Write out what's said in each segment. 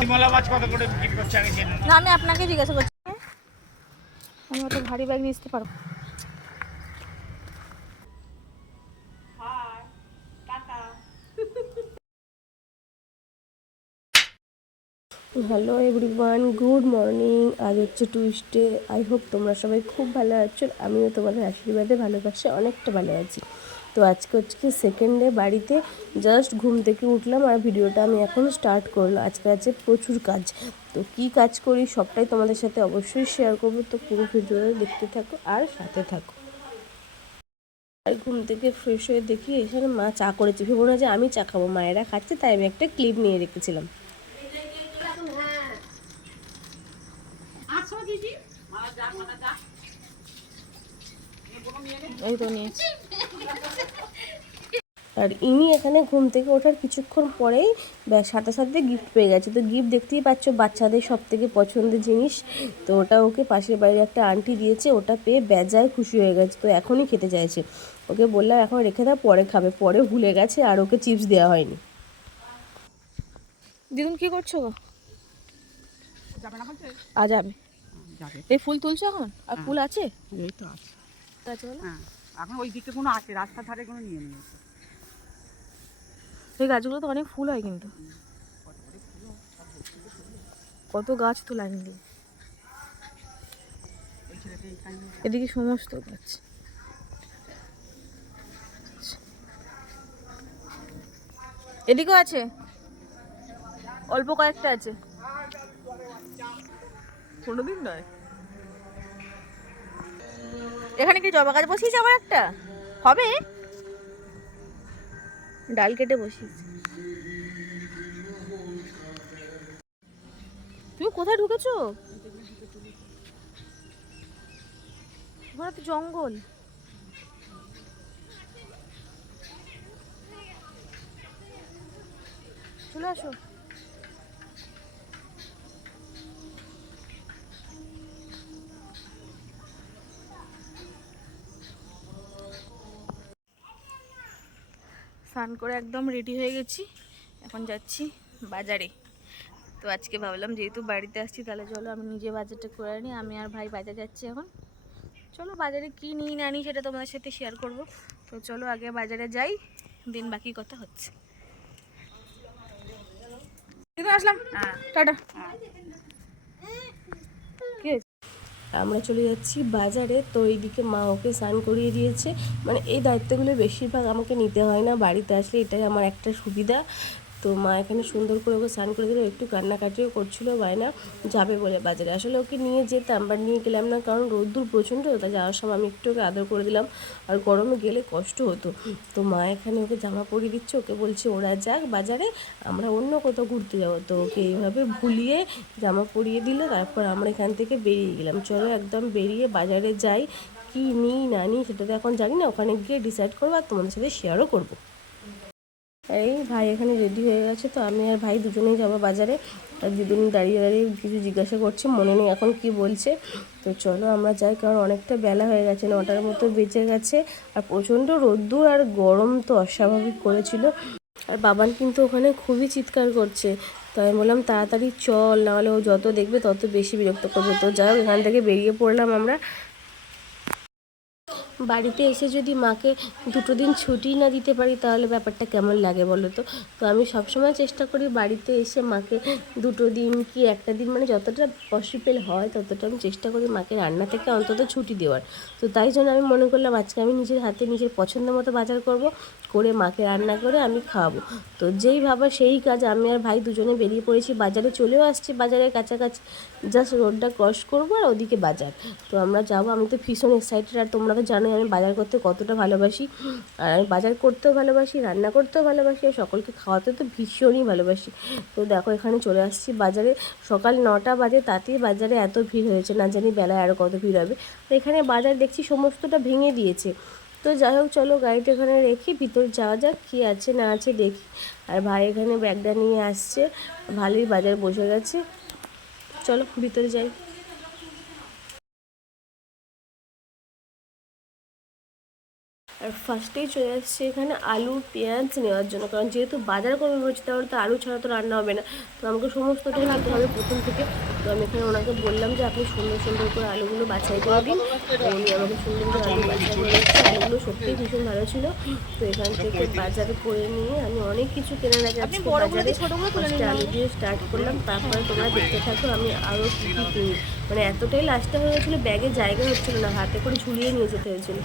শিমলা মাছ কত করে বিক্রি করছে আগে জেনে না। আমি আপনাকে জিজ্ঞাসা করছি। আমি অত ভারী ব্যাগ নিয়ে আসতে পারব। Hello everyone good morning. আজ হচ্ছে টুইসডে। আই হোপ তোমরা সবাই খুব ভালো আছো। আমিও তোমাদের আশীর্বাদে ভালোবাসে অনেকটা ভালো আছি। তো আজকে হচ্ছে সেকেন্ড ডে বাড়িতে জাস্ট ঘুম থেকে উঠলাম আর ভিডিওটা আমি এখন স্টার্ট করলাম। আজকে আছে প্রচুর কাজ। তো কি কাজ করি সবটাই তোমাদের সাথে অবশ্যই শেয়ার করব। তো পুরো ভিডিওটা দেখতে থাকো আর সাথে থাকো। আর ঘুম থেকে ফ্রেশ হয়ে দেখি এখানে মা চা করেছে। ভেবো না যে আমি চা খাব মায়েরা খাচ্ছে তাই আমি একটা ক্লিপ নিয়ে রেখেছিলাম। এই তো নিয়েছি। আর ইনি এখানে ঘুম থেকে ওঠার কিছুক্ষণ পরেই সাথে সাথে গিফট পেয়ে গেছে। তো গিফট দেখতেই পাচ্ছ বাচ্চাদের সব থেকে পছন্দের জিনিস। তো ওটা ওকে পাশের বাড়ির একটা আন্টি দিয়েছে ওটা পেয়ে বেজায় খুশি হয়ে গেছে। তো এখনই খেতে চাইছে। ওকে বললাম এখন রেখে দাও পরে খাবে। পরে ভুলে গেছে আর ওকে চিপস দেওয়া হয়নি। দিদুন কি করছ গো? আ যাবে। যাবে। এই ফুল তুলছো এখন? আর ফুল আছে? এই তো আছে। হ্যাঁ এখন ওই দিকে কোনো আছে রাস্তার ধারে কোনো নিয়ে নিয়েছে সেই গাছগুলো তো অনেক ফুল হয় কিন্তু। কত গাছ তো লাইন দিয়ে। এদিকে সমস্ত গাছ। এদিকেও আছে? অল্প কয়েকটা আছে। কোনোদিন নয়। এখানে কি জবা গাছ বসিয়েছে আবার একটা? হবে? ডাল কেটে বসিয়েছে। তুমি কোথায় ঢুকেছো? ওখানে তো জঙ্গল। চলে আসো। স্নান করে একদম রেডি হয়ে গেছি। এখন যাচ্ছি বাজারে। তো আজকে ভাবলাম যেহেতু বাড়িতে আসছি তাহলে চলো আমি নিজে বাজারটা করে নিই আমি আর ভাই বাজার যাচ্ছি এখন। চলো বাজারে কি নিই না নিই সেটা তোমাদের সাথে শেয়ার করব। তো চলো আগে বাজারে যাই দিন বাকি কথা হচ্ছে। আসলাম। হ্যাঁ। টাটা। হ্যাঁ? আমরা চলে যাচ্ছি বাজারে। তো এইদিকে মা ওকে স্নান করিয়ে দিয়েছে। মানে এই দায়িত্বগুলো বেশিরভাগ আমাকে নিতে হয় না। বাড়িতে আসলে এটাই আমার একটা সুবিধা। তো মা এখানে সুন্দর করে ওকে স্নান করে দিল, একটু কান্নাকাটিও করছিল, বায়না যাবে বলে বাজারে। আসলে ওকে নিয়ে যেতাম বাট নিয়ে গেলাম না, কারণ রোদ্দুর প্রচণ্ড তাই যাওয়ার সময় আমি একটু ওকে আদর করে দিলাম। আর গরমে গেলে কষ্ট হতো। তো মা এখানে ওকে জামা পরিয়ে দিচ্ছে, ওকে বলছে, ওরা যাক বাজারে, আমরা অন্য কোথাও ঘুরতে যাব। তো ওকে এইভাবে ভুলিয়ে জামা পরিয়ে দিল, তারপর আমরা এখান থেকে বেরিয়ে গেলাম। চলো একদম বেরিয়ে বাজারে যাই, কি নিই না নিই, সেটা তো এখন জানি না, ওখানে গিয়ে ডিসাইড করব আর তোমাদের সাথে শেয়ারও করব। এই ভাই এখানে রেডি হয়ে গেছে তো আমি আর ভাই দুজনেই যাব বাজারে। আর দুজনেই দাঁড়িয়ে দাঁড়িয়ে কিছু জিজ্ঞাসা করছি, মনে নেই এখন কি বলছে। তো চলো আমরা যাই, কারণ অনেকটা বেলা হয়ে গেছে, নটার মতো বেঁচে গেছে। আর প্রচণ্ড রোদ্দুর আর গরম তো অস্বাভাবিক করেছিল। আর বাবান কিন্তু ওখানে খুবই চিৎকার করছে। তো আমি বললাম, তাড়াতাড়ি চল, নাহলে ও যত দেখবে তত বেশি বিরক্ত করবে। তো যাই এখান থেকে বেরিয়ে পড়লাম আমরা। বাড়িতে এসে যদি মাকে দুটো দিন ছুটি না দিতে পারি, তাহলে ব্যাপারটা কেমন লাগে বলো তো? তো আমি সবসময় চেষ্টা করি বাড়িতে এসে মাকে দুটো দিন কি একটা দিন মানে যতটা পসিবল হয় ততটা আমি চেষ্টা করি মাকে রান্না থেকে অন্তত ছুটি দেওয়ার। তো তাই জন্য আমি মনে করলাম আজকে আমি নিজের হাতে নিজের পছন্দ মতো বাজার করব, করে মাকে রান্না করে আমি খাওয়াবো। তো যেই ভাবা সেই কাজ, আমি আর ভাই দুজনে বেরিয়ে পড়েছি বাজারে, চলেও আসছি বাজারের কাছাকাছি। জাস্ট রোডটা ক্রস করব আর ওদিকে বাজার। তো আমরা যাব, আমি তো ভীষণ এক্সাইটেড আর তোমরা তো আমি বাজার করতে কতটা ভালোবাসি। আর আমি বাজার করতেও ভালোবাসি, রান্না করতেও ভালোবাসি, আর সকলকে খাওয়াতে তো ভীষণই ভালোবাসি। তো দেখো, এখানে চলে আসছি বাজারে। সকাল নটা বাজে, তাতেই বাজারে এত ভিড় হয়েছে, না জানি বেলায় আরও কত ভিড় হবে। তো এখানে বাজার দেখছি সমস্তটা ভেঙে দিয়েছে। তো যাই হোক, চলো গাড়িটা এখানে রেখে ভিতর যাওয়া যাক, কী আছে না আছে দেখি। আর ভাই এখানে ব্যাগটা নিয়ে আসছে, ভালোই বাজার বসে গেছে। চলো ভিতরে যাই। আর ফার্স্টেই চলে আসছে এখানে আলু পেঁয়াজ নেওয়ার জন্য। কারণ যেহেতু বাজার করে বলছি তাহলে তো আলু ছাড়া তো রান্না হবে না। তো আমাকে সমস্তটাই নিতে হবে প্রথম থেকে। তো আমি এখানে ওনাকে বললাম যে আপনি সুন্দর সুন্দর করে আলুগুলো বাছাই করে দিন। তো উনি আমাকে সুন্দর করে আলু বাছাই করে আলুগুলো সত্যিই ভীষণ ভালো ছিল। তো এখান থেকে বাজারে করে নিয়ে আমি অনেক কিছু কেনার আগে আজকে বাজারে আলু দিয়ে স্টার্ট করলাম। তারপরে তোমরা দেখতে থাকো আমি আরও কী কী কিনি। মানে এতটাই লাস্টে হয়ে গেছিল ব্যাগে জায়গা হচ্ছিল না হাতে করে ঝুলিয়ে নিয়ে যেতে হয়েছিল।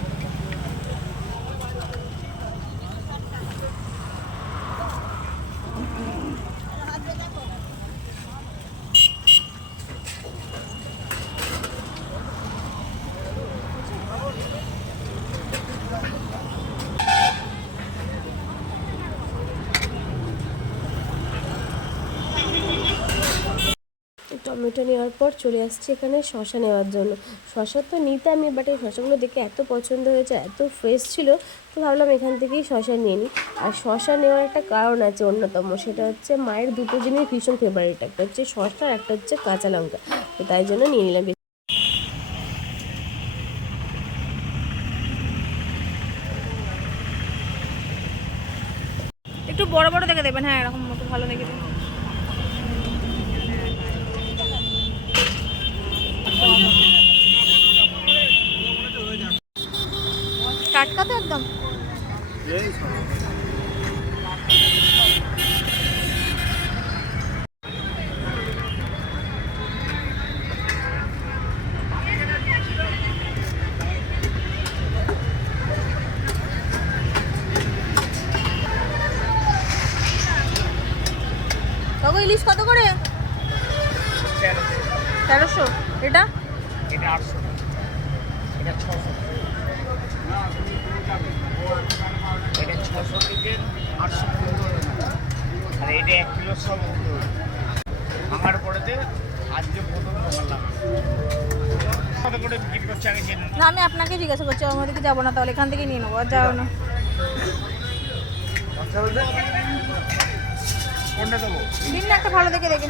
টমেটো নেওয়ার পর চলে আসছি এখানে শশা নেওয়ার জন্য। শশা তো নিতে আমি বাট এই শশাগুলো দেখে এত পছন্দ হয়েছে, এত ফ্রেশ ছিল তো ভাবলাম এখান থেকেই শশা নিয়ে নিই। আর শশা নেওয়ার একটা কারণ আছে অন্যতম, সেটা হচ্ছে মায়ের দুটো জিনিস ভীষণ ফেভারিট একটা হচ্ছে শশা আর একটা হচ্ছে কাঁচা লঙ্কা। তো তাই জন্য নিয়ে নিলাম একটু বড় বড় দেখে দেবেন হ্যাঁ এরকম মতো ভালো দেখে দেবেন। টাটকা তো একদম ইলিশ কত করে? তেরোশো। এটা? এটা আটশো এটা ছশো এটা ছশো থেকে আটশো আর এটা এক কিলো সব ভাঙার পরেতে আজকে প্রথম ভাঙলাম কত করে বিক্রি করছে আগে জেনে না আমি আপনাকে জিজ্ঞাসা করছি আমার দিকে যাব না তাহলে এখান থেকে নিয়ে নেব আর যাব না। কোনটা দেবো দিন না একটা ভালো দেখে দেখে।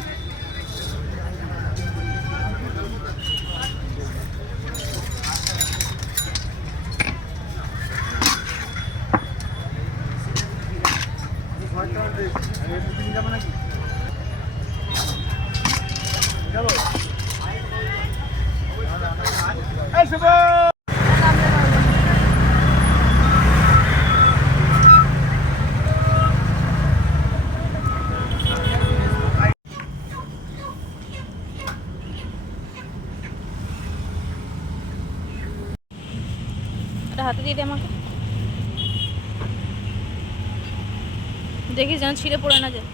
দিয়ে দে আমাকে। দেখি যেন ছিঁড়ে পড়ে না যায়।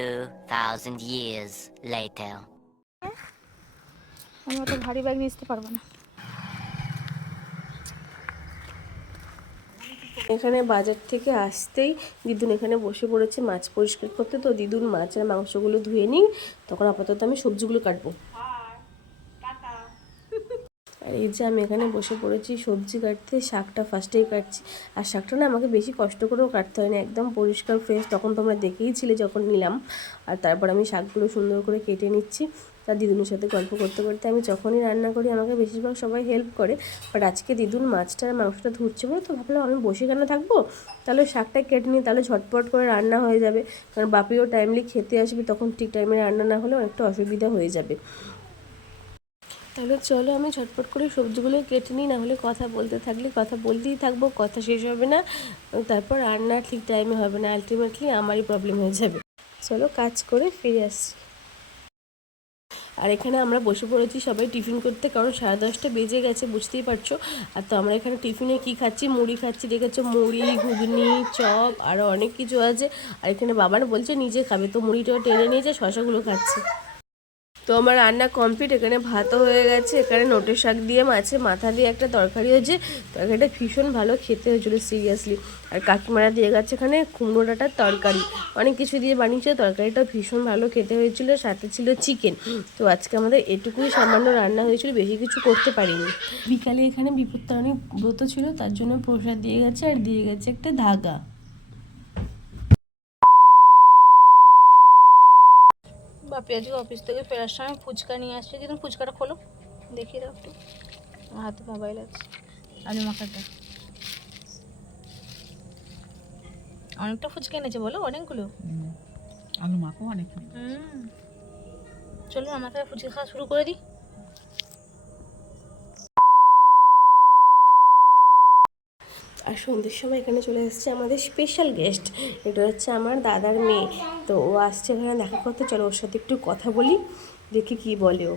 2,000 years later. আমি অত ভারী ব্যাগ নিতে পারব না। এখানে বাজার থেকে আসতেই দিদুন এখানে বসে পড়েছে মাছ পরিষ্কার করতে। তো দিদুন মাছের মাংসগুলো ধুয়ে নিই তখন আপাতত আমি সবজিগুলো কাটবো। আর এই যে আমি এখানে বসে পড়েছি, সবজি কাটতে, শাকটা ফার্স্টেই কাটছি। আর শাকটা না আমাকে বেশি কষ্ট করেও কাটতে হয় না একদম পরিষ্কার ফ্রেশ তখন তোমরা দেখেইছিলে যখন নিলাম। আর তারপর আমি শাকগুলো সুন্দর করে কেটে নিচ্ছি। তার দিদুনের সাথে গল্প করতে করতে আমি যখনই রান্না করি, আমাকে বেশিরভাগ সবাই হেল্প করে। বাট আজকে দিদুন মাছটা মাংসটা ধুচ্ছে বলে তো ভাবলাম আমি বসে কেন থাকব? তাহলে শাকটা কেটে নিই তাহলে ঝটপট করে রান্না হয়ে যাবে। কারণ বাপিও টাইমলি খেতে আসবে, তখন ঠিক টাইমে রান্না না হলে অনেকটা অসুবিধা হয়ে যাবে। তাহলে চলো আমি ঝটপট করে সবজিগুলো কেটে নিই, নাহলে কথা বলতে থাকলে কথা বলতেই থাকব, কথা শেষ হবে না। তারপর রান্না ঠিক টাইমে হবে না আলটিমেটলি আমারই প্রবলেম হয়ে যাবে। চলো কাজ করে ফিরে আসছি। আর এখানে আমরা বসে পড়েছি সবাই টিফিন করতে, কারণ সাড়ে দশটা বেজে গেছে, বুঝতেই পারছ? আর তো আমরা এখানে টিফিনে কি খাচ্ছি? মুড়ি খাচ্ছি, দেখেছ? মুড়ি, ঘুগনি, চপ আরও অনেক কিছু আছে। আর এখানে বাবারা বলছে, নিজে খাবে। তো মুড়িটা টেনে নিয়ে যায় শশাগুলো খাচ্ছে। তো আমার রান্না কমপ্লিট এখানে ভাতও হয়ে গেছে, এখানে নোটের শাক দিয়ে মাছের মাথা দিয়ে একটা তরকারি হয়েছে। তরকারিটা ভীষণ ভালো, খেতে হয়েছিল সিরিয়াসলি আর কাকিমারা দিয়ে গেছে এখানে কুমড়ো ডাঁটার তরকারি। অনেক কিছু দিয়ে বানিয়েছে তরকারিটা ভীষণ ভালো, খেতে হয়েছিল, সাথে ছিল চিকেন তো আজকে আমাদের এটুকুই সামান্য রান্না হয়েছিল, বেশি কিছু করতে পারিনি। বিকালে এখানে বিপত্তারণী ব্রত ছিল, তার জন্য প্রসাদ দিয়ে গেছে, আর দিয়ে গেছে একটা ধাগা। বাপি আজকে অফিস থেকে ফেরার সময় ফুচকা নিয়ে আসছে যদি ফুচকাটা খোলো। দেখি দাও একটু। আমার হাতে মোবাইল আছে। আলু মাখাটা। অনেকটা ফুচকা এনেছে বলো অনেকগুলো? আলু মাখো অনেক হুম। চলো আমাকে ফুচকা খাওয়া শুরু করে দিই। আর সন্ধ্যের সময় এখানে চলে এসেছে আমাদের স্পেশাল গেস্ট এটা হচ্ছে আমার দাদার মেয়ে। তো ও আসছে এখানে দেখা করতে। চলো ওর সাথে একটু কথা বলি দেখি কি বলে ও।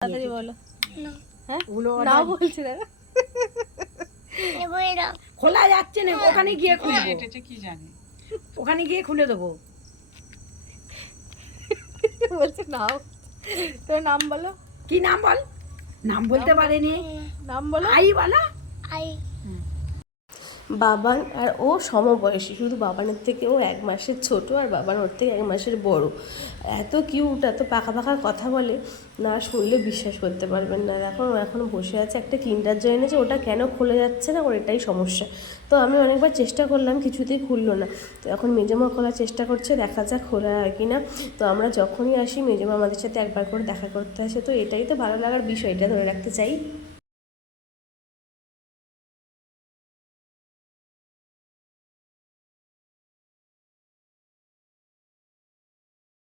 তাড়াতাড়ি বলো। হ্যাঁ? ওগুলো বলছে দাদা। খোলা যাচ্ছে না ওখানে গিয়ে খুলবো। কি জানি? ওখানে গিয়ে খুলে দেবো। বলছে নাও। তোর নাম বলো। কি নাম বল? নাম বলতে পারেনি। নাম বলো। আই বলা। বাবান আর ও সমবয়সী, শুধু বাবানের থেকে ও এক মাসের ছোট আর বাবান ওর থেকে এক মাসের বড়। এত কিউট এত পাকা পাকা কথা বলে, না শুনলে বিশ্বাস করতে পারবেন না। দেখো এখন বসে আছে একটা কিন্ডার জয় এনেছে, ওটা কেন খুলে যাচ্ছে না? ওর এটাই সমস্যা। তো আমি অনেকবার চেষ্টা করলাম, কিছুতেই খুললো না। তো এখন মেজমা খোলার চেষ্টা করছে, দেখা যাক খোলা হয় কি না তো আমরা যখনই আসি, মেজমা আমাদের সাথে একবার করে দেখা করতে আসে। তো এটাই তো ভালো লাগার বিষয়, এটা ধরে রাখতে চাই।